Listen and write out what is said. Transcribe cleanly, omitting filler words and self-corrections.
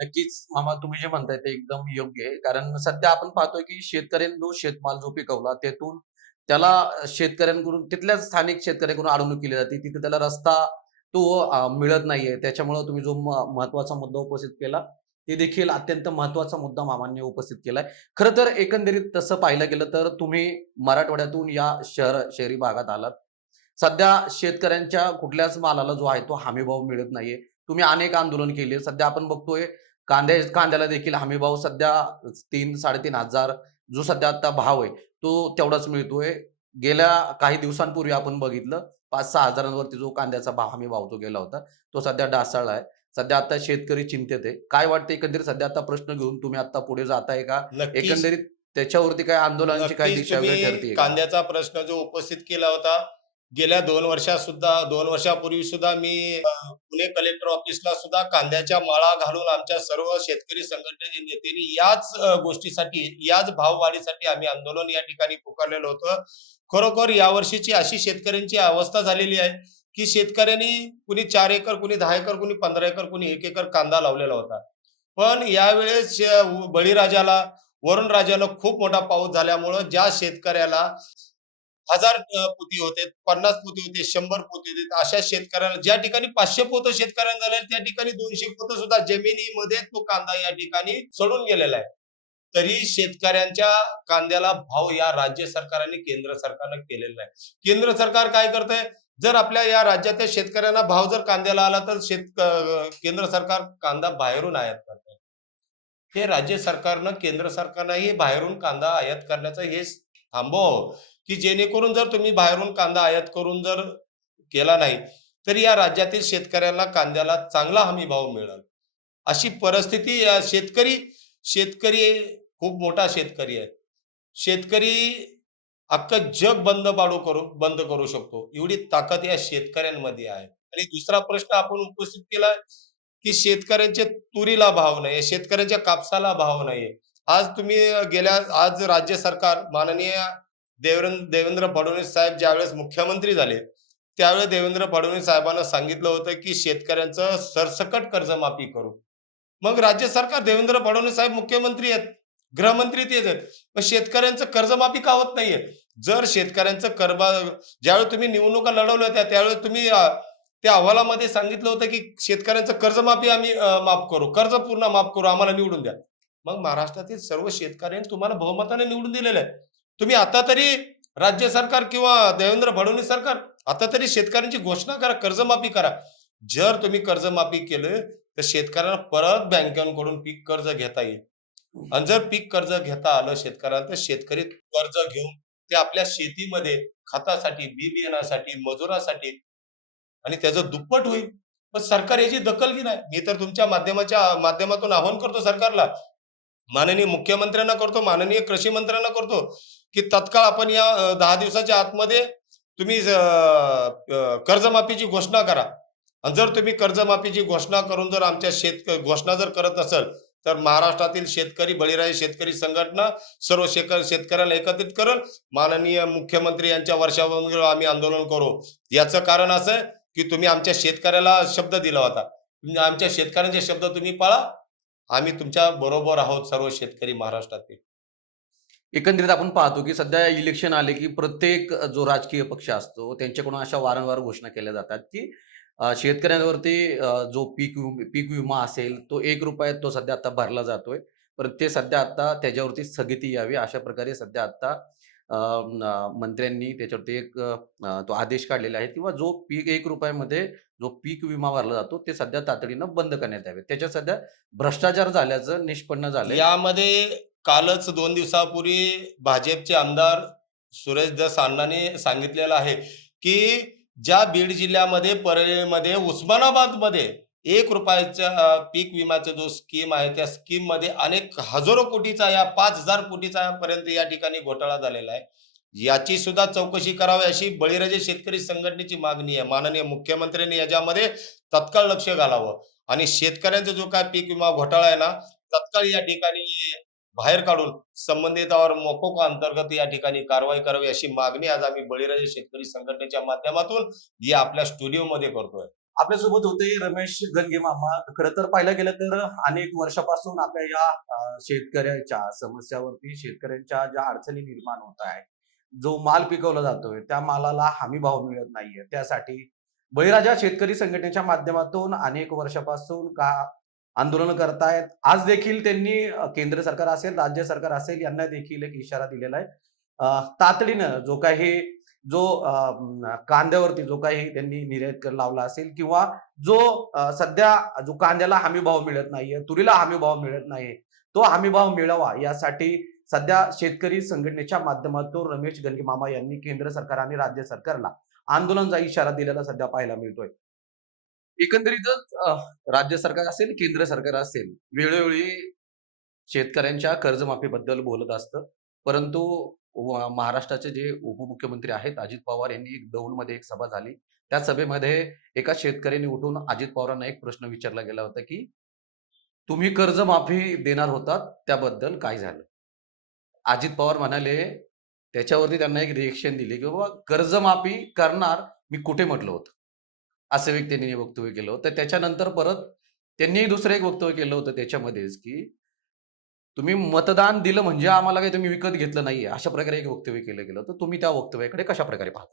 नक्कीच मामा तुम्ही जे म्हणताय ते एकदम योग्य आहे. कारण सध्या आपण पाहतोय की शेतकऱ्यांनी जो शेतमाल जो पिकवला त्यातून त्याला शेतकऱ्यांकडून तिथल्याच स्थानिक शेतकऱ्यांकडून अडवणूक केली जाते. तिथे त्याला रस्ता तो मिळत नाहीये. त्याच्यामुळं तुम्ही जो महत्त्वाचा मुद्दा उपस्थित केला, ते देखील अत्यंत महत्त्वाचा मुद्दा मामांनी उपस्थित केलाय. खरं तर एकंदरीत तसं पाहायला गेलं तर तुम्ही मराठवाड्यातून या शहरी भागात आलात. सध्या शेतकऱ्यांच्या कुठल्याच मालाला जो आहे तो हमीभाव मिळत नाहीये. तुम्ही अनेक आंदोलन केले. सध्या आपण बघतोय कांद्याला देखील हमीभाव सध्या 3,000-3,500 जो सध्या आता भाव आहे, तो तेवढाच मिळतोय. गेल्या काही दिवसांपूर्वी आपण बघितलं 5,000-6,000 वरती जो कांद्याचा हमीभाव जो गेला होता, तो सध्या ढासळला आहे. सध्या आता शेतकरी चिंतेत आहे. काय वाटतं एकंदरीत सध्या आता प्रश्न घेऊन तुम्ही आता पुढे जाताय का? नक्कीच, एकंदरीत त्याच्यावरती काही आंदोलनाची काही नक्कीच दिशा वगैरे तुम्ही ठरतीये का? कांद्याचा प्रश्न जो उपस्थित केला होता, गेल्या 2 वर्षापूर्वी सुद्धा मी पुणे कलेक्टर ऑफिसला सुद्धा कांद्याच्या माळा घालून आमच्या सर्व शेतकरी संघटनेचे नेत्यांनी याच गोष्टीसाठी, याच भाववाढीसाठी आम्ही आंदोलन या ठिकाणी पुकारलेलं होतं. खरोखर यावर्षीची अशी शेतकऱ्यांची अवस्था झालेली आहे, की शेतकऱ्यांनी कुणी 4 एकर, कुणी 10 एकर, कुणी 15 एकर, कुणी 1 एकर कांदा लावलेला होता. पण यावेळेस बळीराजाला, वरुणराजाला खूप मोठा पाऊस झाल्यामुळं ज्या शेतकऱ्याला 1000 पोती होते, 50 पोती होते, 100 पोती होते. अशा शेतकऱ्याला ज्या ठिकाणी 500 पोतं शेतकऱ्यांना झाले, त्या ठिकाणी 200 पोतं सुद्धा जमिनीमध्ये तो कांदा या ठिकाणी सडून गेलेला आहे. तरी शेतकऱ्यांच्या कांद्याला भाव या राज्य सरकारने, केंद्र सरकारनं केलेला नाही. केंद्र सरकार काय करतंय, जर आपल्या या राज्याच्या शेतकऱ्यांना भाव जर कांद्याला आला, तर केंद्र सरकार कांदा बाहेरून आयात करतंय. हे राज्य सरकारनं, केंद्र सरकारनंही बाहेरून कांदा आयात करण्याचं हे थांबवावं, की जेणेकरून जर तुम्ही बाहेरून कांदा आयात करून जर केला नाही, तर या राज्यातील शेतकऱ्यांना कांद्याला चांगला हमी भाव मिळेल. अशी परिस्थिती शेतकरी शेतकरी खूप मोठा शेतकरी आहे. शेतकरी अख्खं जग बंद करू शकतो. एवढी ताकद या शेतकऱ्यांमध्ये आहे. आणि दुसरा प्रश्न आपण उपस्थित केला, की शेतकऱ्यांच्या तुरीला भाव नाहीये, शेतकऱ्यांच्या कापसाला भाव नाहीये. आज तुम्ही आज राज्य सरकार माननीय देवेंद्र फडणवीस साहेब ज्यावेळेस मुख्यमंत्री झाले, त्यावेळेस देवेंद्र फडणवीस साहेबांना सांगितलं होतं, की शेतकऱ्यांचं सरसकट कर्जमाफी करू. मग राज्य सरकार देवेंद्र फडणवीस साहेब मुख्यमंत्री आहेत, गृहमंत्री तेच आहेत. मग शेतकऱ्यांचं कर्जमाफी का होत नाहीये? जर शेतकऱ्यांचं ज्यावेळेस तुम्ही निवडणुका लढवल्या होत्या, त्यावेळेस तुम्ही त्या अहवालामध्ये सांगितलं होतं, की शेतकऱ्यांचं कर्जमाफी आम्ही माफ करू. कर्ज पूर्ण माफ करू, आम्हाला निवडून द्या. मग महाराष्ट्रातील सर्व शेतकऱ्यांनी तुम्हाला बहुमताने निवडून दिलेलं आहे. तुम्ही आता तरी राज्य सरकार किंवा देवेंद्र फडणवीस सरकार, आता तरी शेतकऱ्यांची घोषणा करा, कर्जमाफी करा. जर तुम्ही कर्जमाफी केलं, तर शेतकऱ्यांना परत बँकांकडून पीक कर्ज घेता येईल. आणि जर पीक कर्ज घेता आलं शेतकऱ्यांना, तर शेतकरी कर्ज घेऊन ते आपल्या शेतीमध्ये खतासाठी, बी बियाण्यासाठी, मजुरासाठी आणि त्याचं दुप्पट होईल. पण सरकार याची दखल घेणार. मी तर तुमच्या माध्यमातून आवाहन करतो सरकारला, माननीय मुख्यमंत्र्यांना करतो, माननीय कृषी मंत्र्यांना करतो, की तत्काळ आपण या 10 दिवसाच्या आतमध्ये तुम्ही कर्जमाफीची घोषणा करा. आणि जर तुम्ही कर्जमाफीची घोषणा करून जर आमच्या घोषणा जर करत नसेल, तर महाराष्ट्रातील शेतकरी, बळीराजा शेतकरी संघटना सर्व शेतकऱ्याला एकत्रित करेल. माननीय मुख्यमंत्री यांच्या वर्षावर आम्ही आंदोलन करू. याचं कारण असं आहे, की तुम्ही आमच्या शेतकऱ्याला शब्द दिला होता. तुम्ही आमच्या शेतकऱ्यांचे शब्द तुम्ही पाळा. आम्ही तुमच्या बरोबर आहोत सर्व शेतकरी महाराष्ट्रातील. एकंदरीत आपण पाहतो, की सध्या इलेक्शन आले, की प्रत्येक जो राजकीय पक्ष असतो, त्यांच्याकडून अशा वारंवार घोषणा केल्या जातात, की शेतकऱ्यांवरती जो पीक विमा असेल, तो ₹1 तो सध्या आता भरला जातोय. पण ते सध्या आता त्याच्यावरती स्थगिती यावी, अशा प्रकारे सध्या आता मंत्र्यांनी त्याच्यावरती एक तो आदेश काढलेला आहे किंवा जो पीक ₹1 मध्ये जो पीक विमा भरला जातो, ते सध्या तातडीनं बंद करण्यात यावे. त्याच्यात सध्या भ्रष्टाचार झाल्याचं निष्पन्न झालंय. यामध्ये कालच 2 दिवसापूर्वी भाजपचे आमदार सुरेश दस अण्णांनी सांगितलेलं आहे, की ज्या बीड जिल्ह्यामध्ये, परळीमध्ये, उस्मानाबादमध्ये ₹1 पीक विम्याचा जो स्कीम आहे, त्या स्कीममध्ये अनेक हजारो कोटीचा या 5,000 कोटीचा पर्यंत या ठिकाणी घोटाळा झालेला आहे. याची सुद्धा चौकशी करावी अशी बळीराजा शेतकरी संघटनेची मागणी आहे. माननीय मुख्यमंत्र्यांनी याच्यामध्ये तत्काळ लक्ष घालावं आणि शेतकऱ्यांचा जो काय पीक विमा घोटाळा आहे ना, तत्काळ या ठिकाणी बाहेर काढून संबंधितावर मोकोका अंतर्गत या ठिकाणी कारवाई करावी अशी मागणी आज आम्ही बळीराजा शेतकरी संघटनेच्या माध्यमातून या आपल्या स्टुडिओमध्ये करतोय. आपल्यासोबत होते रमेश गंगे मामा. खरं तर पाहायला गेलं तर अनेक वर्षापासून आपल्या या शेतकऱ्याच्या समस्यावरती शेतकऱ्यांच्या ज्या अडचणी निर्माण होत आहेत, जो माल पिकवला जातोय, त्या मालाला हमी भाव मिळत नाहीये. त्यासाठी बळीराजा शेतकरी संघटनेच्या माध्यमातून अनेक वर्षापासून आंदोलनं करतायत. आज देखील त्यांनी केंद्र सरकार असेल, राज्य सरकार असेल यांना देखील एक इशारा दिलेला आहे. तातडीनं जो कांद्यावरती जो काही त्यांनी निर्यात कर लावला असेल किंवा जो सध्या जो कांद्याला हमी भाव मिळत नाहीये, तुरीला हमी भाव मिळत नाहीये, तो हमी भाव मिळावा यासाठी सध्या शेतकरी संघटनेच्या माध्यमातून रमेश गंगे मामा यांनी केंद्र सरकार आणि राज्य सरकारला आंदोलनाचा इशारा दिलेला सध्या पाहायला मिळतोय. एकंदरीतच राज्य सरकार असेल, केंद्र सरकार असेल, वेळोवेळी शेतकऱ्यांच्या कर्जमाफीबद्दल बोलत असतं. परंतु महाराष्ट्राचे जे उपमुख्यमंत्री आहेत अजित पवार यांनी दौंडमध्ये एक सभा झाली. त्या सभेमध्ये एका शेतकऱ्याने उठून अजित पवारांना एक प्रश्न विचारला गेला होता, की "तुम्ही कर्जमाफी देणार होतात, त्याबद्दल काय झालं?" अजित पवार म्हणाले, त्याच्यावरती त्यांना एक रिएक्शन दिली, की "बाबा कर्जमाफी करणार मी कुठे म्हटलं होतं?" असं एक त्यांनी वक्तव्य केलं होतं. त्याच्यानंतर परत त्यांनी दुसरं एक वक्तव्य केलं होतं त्याच्यामध्येच, की तुम्ही मतदान दिलं म्हणजे आम्हाला काही तुम्ही विकत घेतलं नाहीये. अशा प्रकारे एक वक्तव्य केलं गेलं. तर तुम्ही त्या वक्तव्याकडे कशाप्रकारे पाहता?